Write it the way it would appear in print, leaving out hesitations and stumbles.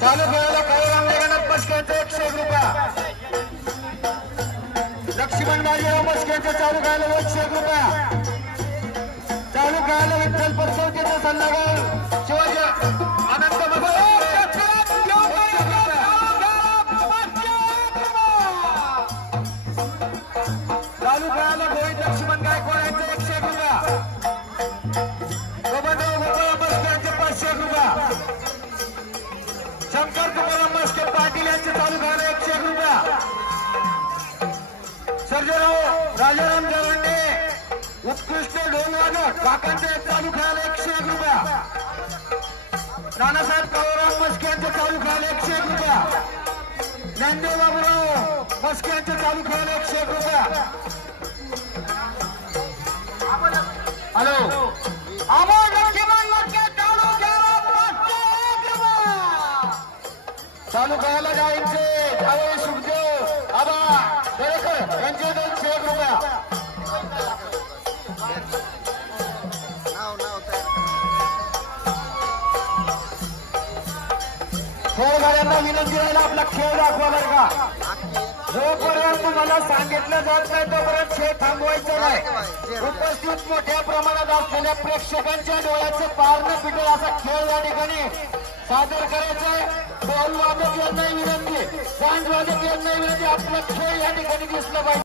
चालू खेळायला काळूराम गणप मस्क्यांचा 101 रुपया. लक्ष्मण बाजीराव मस्क्यांचा चालू खेळायला 101 रुपया. चालू खेळायला विठ्ठल पतसंस्थेचा सल्लागार शिवाजी अनंत चालू खेळायला गोविंद लक्ष्मण गायकवाड यांचे 101 रुपया. बबनराव गोपाळ मस्क्यांचे 500 रुपया. शंकर तुकाराम मस्के पाटील यांचे चालू खेळायला 101 रुपया. सर्जेराव राजाराम देवंडे उत्कृष्ट ढोल वादक काकांचे चालू खेळायला 101 रुपया. नानासाहेब काळूराम मस्के यांचे चालू खेळायला 101 रुपया. ज्ञानदेव बाबूराव मस्के यांचे चालू खेळायला 101 रुपया. हॅलो चालू खेळायला गायींचे जावई सुखदेव आबा दरेकर यांचे 201 रुपया. खेळगाड्यांना विनंती राहिला आपला खेळ दाखवा बरं का. जोपर्यंत तुम्हाला सांगितलं जात नाही तोपर्यंत खेळ थांबवायचा नाही. उपस्थित मोठ्या प्रमाणात असलेल्या प्रेक्षकांच्या डोळ्याचे पार न पिटेल असा खेळ या ठिकाणी सादर करायचाय. ढोल वादक यांनाही विनंती, गांज वादक यांनाही विनंती, आपला खेळ या ठिकाणी दिसलं पाहिजे.